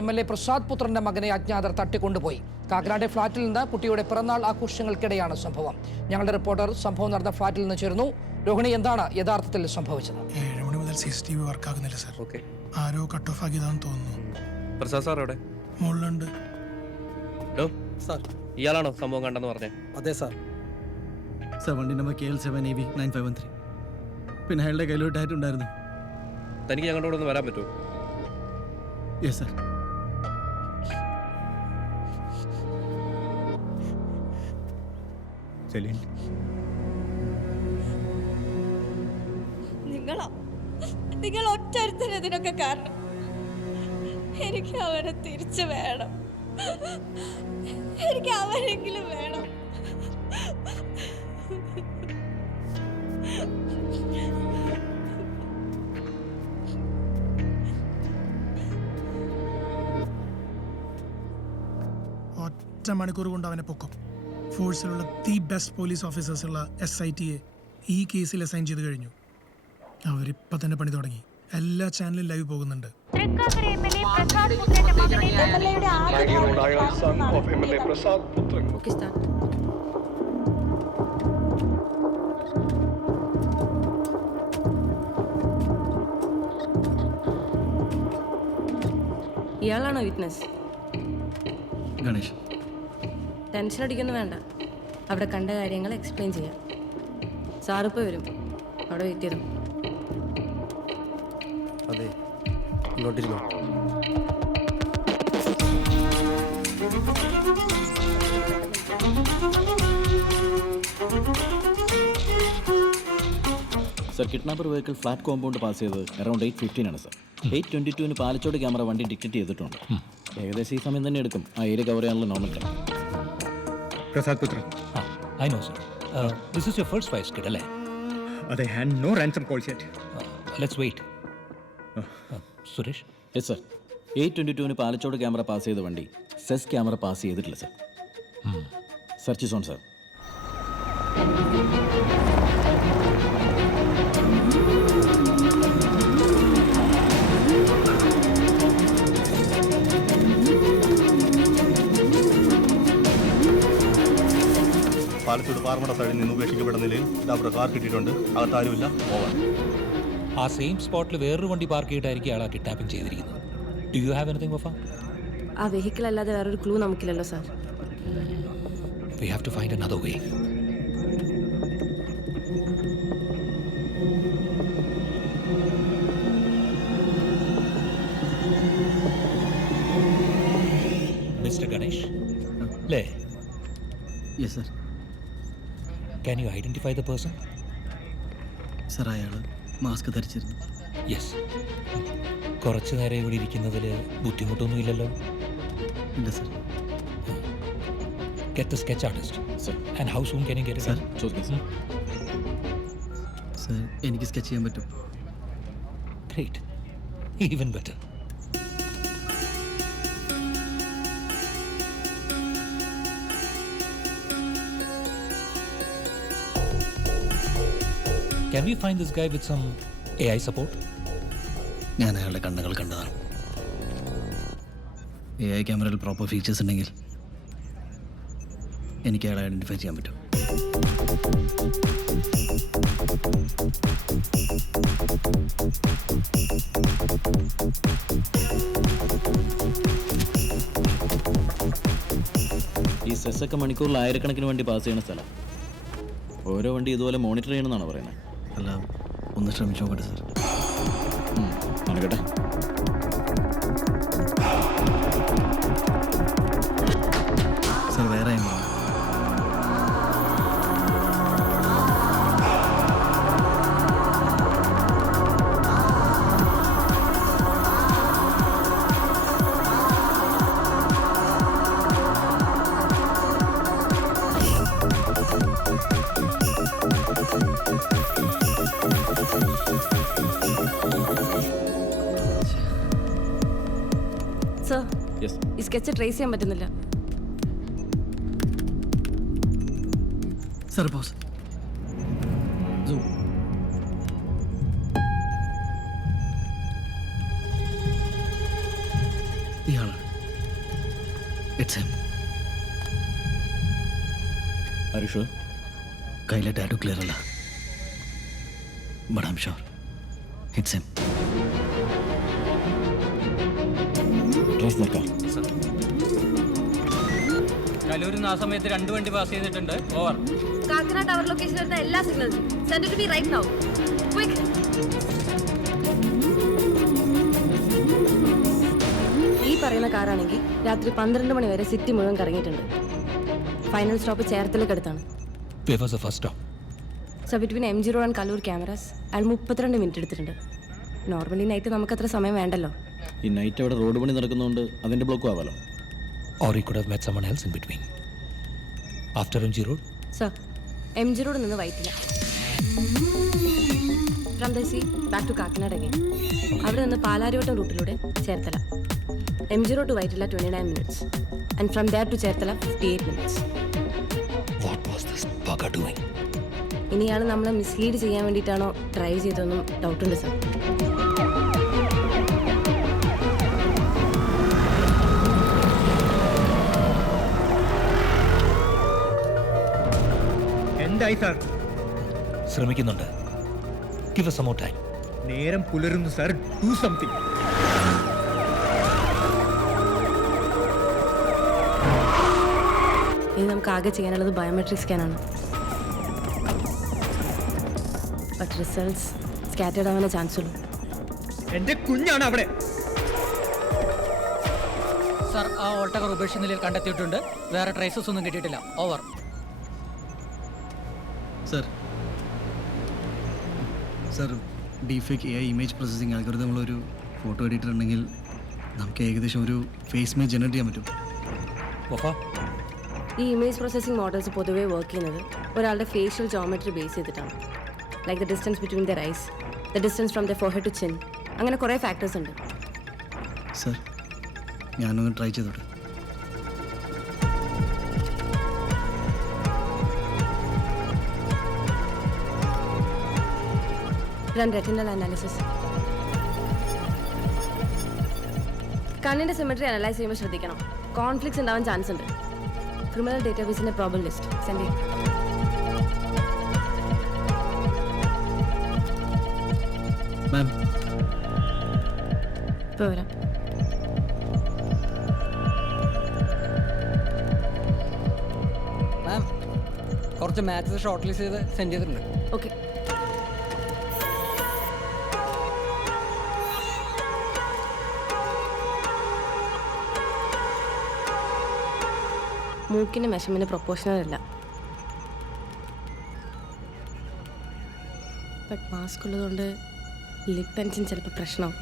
MLA Prasad പുത്രന്റെ മകനെ അജ്ഞാതർ തട്ടിക്കൊണ്ടുപോയി. കാക്കനാട്ടെ ഫ്ളാറ്റിൽ നിന്ന് കുട്ടിയുടെ പിറന്നാൾ ആഘോഷങ്ങൾക്കിടെയാണ് സംഭവം. ഞങ്ങളുടെ റിപ്പോർട്ടർ സംഭവം നടന്ന ഫ്ളാറ്റിൽ നിന്ന് ചേരുന്നു. രോഹിണി, എന്താണ് യഥാർത്ഥത്തിൽ സംഭവിച്ചത്? 7 മണി മുതൽ CCTV വർക്ക് ആകുന്നില്ല സർ. ആരോ കട്ട് ഓഫ് ആക്കിയതാണെന്ന് തോന്നുന്നു. പ്രസാദ് സാർ എവിടെ? മുകളിലുണ്ട്. ഇയാളാണോ സംഭവം കണ്ടെന്ന് പറഞ്ഞേ? അതെ സാർ. വണ്ടി നമ്പർ KL7AB 9513. പിന്നെ അയാളുടെ കയ്യിലൊരു ടാറ്റു ഉണ്ടായിരുന്നു. തനിക്ക് ഞങ്ങളുടെ കൂടെ ഒന്ന് വരാൻ പറ്റുമോ? Yes sir. നിങ്ങൾ ഒറ്റരുത്തരും ഇതിനൊക്കെ കാരണം. എനിക്ക് അവനെ തിരിച്ചു വേണം. എനിക്ക് അവരെങ്കിലും വേണം. ഒറ്റ മണിക്കൂർ കൊണ്ട് അവനെ പൊക്കും. ഫോഴ്സിലുള്ള ദി ബെസ്റ്റ് പോലീസ് ഓഫീസേഴ്സ് ഉള്ള SITയെ ഈ കേസിൽ അസൈൻ ചെയ്ത് കഴിഞ്ഞു. അവരിപ്പം തന്നെ പണി തുടങ്ങി. എല്ലാ ചാനലും ലൈവ് പോകുന്നുണ്ട്. ഇയാളാണോ വിറ്റ്നസ്? ഗണേഷ്, ടെൻഷൻ അടിക്കൊന്നും വേണ്ട. അവിടെ കണ്ട കാര്യങ്ങൾ എക്സ്പ്ലെയിൻ ചെയ്യാം. സാറിപ്പോൾ വരും. അവിടെ വെയിറ്റ് ചെയ്തു. അതെ, ഇങ്ങോട്ടിരുന്നോ. Sir, kidnapper vehicle flat compound pass ചെയ്തത് അറൗണ്ട് 8:15 ആണ് സർ. 8:22 പാലച്ചോട് ക്യാമറ വണ്ടി ഡിറ്റക്ട് ചെയ്തിട്ടുണ്ട്. ഏകദേശം ഈ സമയം തന്നെ എടുക്കും ആ ഏരിയ കവർ ചെയ്യാനുള്ള normal time. Prasad Putra. I know, sir. This is your first wife's kid, alle? They had no ransom calls yet. Let's wait. Suresh? Yes sir. 8:22 Palachode camera pass ചെയ്ത വണ്ടി സെസ് ക്യാമറ പാസ് ചെയ്തിട്ടില്ല sir. Search zone sir. Palachode പാർമട സൈഡിൽ നിന്ന് ഉപേക്ഷിക്കപ്പെട്ട നിലയിൽ അവിടെ കാർ കിട്ടിയിട്ടുണ്ട്. അകത്താരുമില്ല. ഓവർ. ആ സെയിം സ്പോട്ടിൽ വേറൊരു വണ്ടി പാർക്ക് ചെയ്തിട്ടായിരിക്കും അയാളെ കിഡ്നാപ്പിംഗ് ചെയ്തിരിക്കുന്നത്. ഡു യു ഹാവ് എനിത്തിങ് വഫ? ആ വെഹിക്കിൾ അല്ലാതെ വേറൊരു ക്ലൂ നമുക്കില്ലല്ലോ sir. We have to find another way. Mr. Ganesh? Le? Yes sir. Can you identify the person? Sir, അയാൾ മാസ്ക് ധരിച്ചിരുന്നു. യെസ്. കുറച്ചു നേരം ഇവിടെ ഇരിക്കുന്നതിൽ ബുദ്ധിമുട്ടൊന്നുമില്ലല്ലോ? ഇല്ല sir. Get the sketch artist. Sir. And how soon can you get it? Sir, ചോദിക്കാം sir. Sir, എനിക്ക് സ്കെച്ച് ചെയ്യാൻ പറ്റും. Great. Even better. Can we find this guy with some AI support? ഞാൻ അയാളുടെ കണ്ണുകൾ കണ്ടതാണ്. AI ക്യാമറയിൽ പ്രോപ്പർ ഫീച്ചേഴ്സ് ഉണ്ടെങ്കിൽ എനിക്ക് അയാളെ ഐഡൻറ്റിഫൈ ചെയ്യാൻ പറ്റും. ഈ സെസ്സൊക്കെ മണിക്കൂറിൽ ആയിരക്കണക്കിന് വണ്ടി പാസ് ചെയ്യുന്ന സ്ഥലം. ഓരോ വണ്ടി ഇതുപോലെ മോണിറ്റർ ചെയ്യണമെന്നാണ് പറയുന്നത്. അല്ല, ഒന്ന് ശ്രമിച്ചു നോക്കട്ടെ സാർ. നടക്കട്ടെ. സാർ, വേറെ സർ, ഈ സ്കെച്ച് ട്രേസ് ചെയ്യാൻ പറ്റുന്നില്ല. Sir, boss. ഇയാളാണ് It's him. Are you sure? കയ്യിലെ ടാറ്റു ക്ലിയർ അല്ല. But I'm sure. It's him. Trace the car. കലൂരിൽ നിന്ന് ആ സമയത്ത് 2 വണ്ടി പാസ് ചെയ്തിട്ടുണ്ട്. ഓവർ. കാക്കനാട് ടവർ ലൊക്കേഷൻ എടുത്ത എല്ലാ സിഗ്നൽസും send to me right now. Quick. ഈ പറയുന്ന കാറാണെങ്കിൽ രാത്രി 12 മണി വരെ സിറ്റി മുഴുവൻ കറങ്ങിയിട്ടുണ്ട്. ഫൈനൽ സ്റ്റോപ്പ് ചേർത്തലക്കടുത്താണ്. Where was the first stop? So between MG road and Kaloor cameras അയാൾ 32 മിനിറ്റ് എടുത്തിട്ടുണ്ട്. നോർമലി നൈറ്റ് നമുക്ക് അത്ര സമയം വേണ്ടല്ലോ. ഈ നൈറ്റ് അവിടെ റോഡ് പണി നടക്കുന്നതുകൊണ്ട് അതിൻ്റെ ബ്ലോക്കും ആവാലോ. Or he could have met someone else in between. After MG Road? സർ MG റോഡ് നിന്ന് Vyttila. From the sea back to Kakkanad again. അവിടെ നിന്ന് പാലാരിവട്ടം റൂട്ടിലൂടെ Cherthala. MG road to Vyttila 29 minutes and from there to Cherthala 58 minutes. What was this bugger doing? ഇനി ഇയാൾ നമ്മളെ mislead ചെയ്യാൻ വേണ്ടിയിട്ടാണോ ഡ്രൈവ് ചെയ്തതെന്നും ഡൗട്ടുണ്ട് സർ. എന്തായി സാർ? ശ്രമിക്കുന്നുണ്ട്. Give us some more time. നേരം പുലരുന്നു സാർ. Do something. ഇനി നമുക്ക് ആകെ ചെയ്യാനുള്ളത് ബയോമെട്രിക് സ്കാനാണ്. ബട്ട് റിസൾട്ട്സ് സ്കാറ്റേഡ് ആവാനേ ചാൻസ് ഉള്ളൂ. എന്റെ കുഞ്ഞാണ് അവിടെ. സർ ആ ഓൾട്ടകർ ഉപേക്ഷ നിലയിൽ കണ്ടെത്തിയിട്ടുണ്ട്. വേറെ ട്രേസസ് ഒന്നും കിട്ടിയിട്ടില്ല. Over. Sir deepfake AI image processing അൽഗോരിതമുള്ളൊരു ഫോട്ടോ എഡിറ്റർ ഉണ്ടെങ്കിൽ നമുക്ക് ഏകദേശം ഒരു ഫേസ് ഇമേജ് ജനറേറ്റ് ചെയ്യാൻ പറ്റും. Wafa? ഈ ഇമേജ് പ്രോസസ്സിംഗ് മോഡൽസ് പൊതുവേ വർക്ക് ചെയ്യുന്നത് ഒരാളുടെ ഫേഷ്യൽ ജോമെട്രി ബേസ് ചെയ്തിട്ടാണ്. Like the distance between the eyes, the distance from the forehead to chin, അങ്ങനെ കുറേ ഫാക്ടേഴ്സ് ഉണ്ട്. സർ ഞാനൊന്ന് ട്രൈ ചെയ്തോട്ടെ. Run retinal analysis. കണ്ണിൻ്റെ സിമെട്രി അനലൈസ് ചെയ്യുമ്പോൾ ശ്രദ്ധിക്കണം. കോൺഫ്ലിക്ട്സ് ഉണ്ടാവാൻ ചാൻസ് ഉണ്ട്. ക്രിമിനൽ ഡേറ്റാബേസിൻ്റെ പ്രോബിൾ ലിസ്റ്റ് സെൻഡ് ചെയ്യും. മാം ഇപ്പോൾ വരാം. മാം കുറച്ച് മാച്ചസ് ഷോർട്ട് ലിസ്റ്റ് ചെയ്ത് സെൻഡ് ചെയ്തിട്ടുണ്ട്. ഓക്കെ. മൂക്കിൻ്റെ മെഷർമെൻറ്റ് പ്രൊപ്പോർഷണൽ അല്ല. ബട്ട് മാസ്ക് ഉള്ളതുകൊണ്ട് ലിപ് പെൻസിൻ ചിലപ്പോൾ പ്രശ്നമാവും.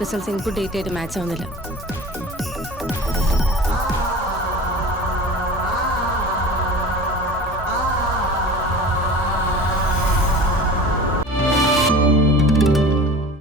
റിസൾട്ട്സ് ഇൻപുട്ട് ഡേറ്റ് ആയിട്ട് മാച്ച് ആവുന്നില്ല.